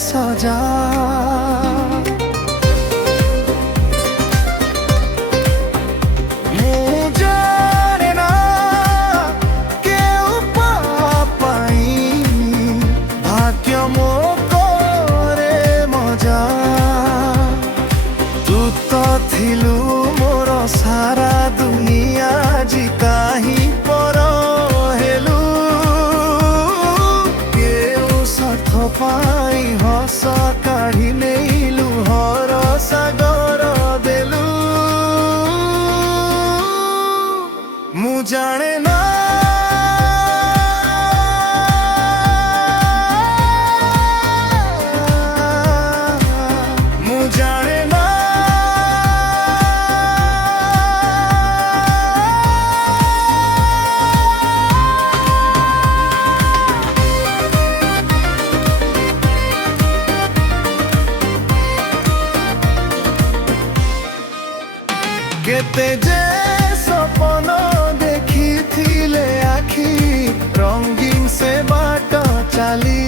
सजा। थिलु मोर सारा दुनिया जी काहीं पर हेलु केउ स्वार्थ पाई हस काढ़ी नेलु हर सागर देलु मु जाने ना केते जे सपन देखी थिले आखी रंगीन से बाट चाली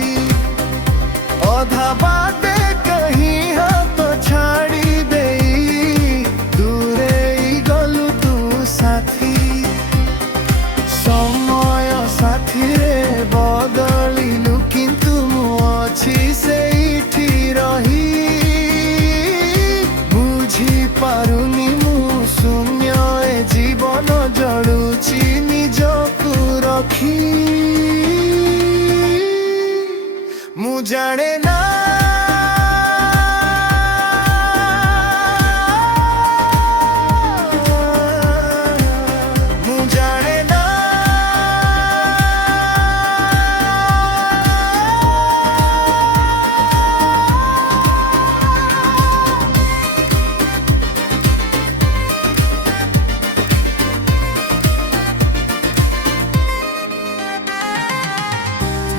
अधा बाटे कहीं हाथ छाड़ी दे दूरे गलु तू साथी समय साथी रे बदलिलु किंतु मु अछि सेठी रही बुझी पारुनी शून्य ए जीवन जड़ुची निजकु रखी मु जाने ना मु जाने ना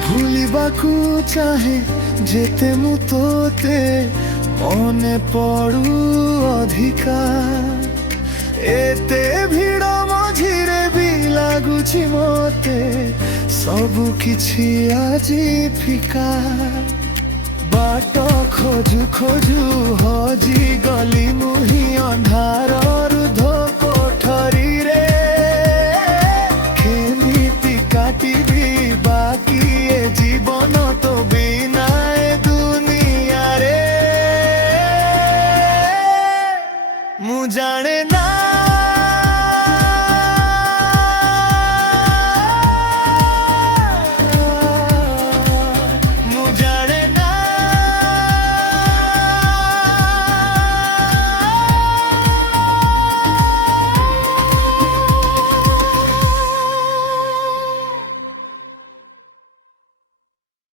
भूलिबाकू चाहे जेते मु तोते मने पड़ू अधिका एते भीड़ मझिरे भी लागुछि मते सबु किछि आजी फिका बाट खोजु खोजु हजी गली मुही अंधार रुध कोठरी रे केमिति काटिबी बाकी जीवन तो बिना दुनिया रे मु जाने ना।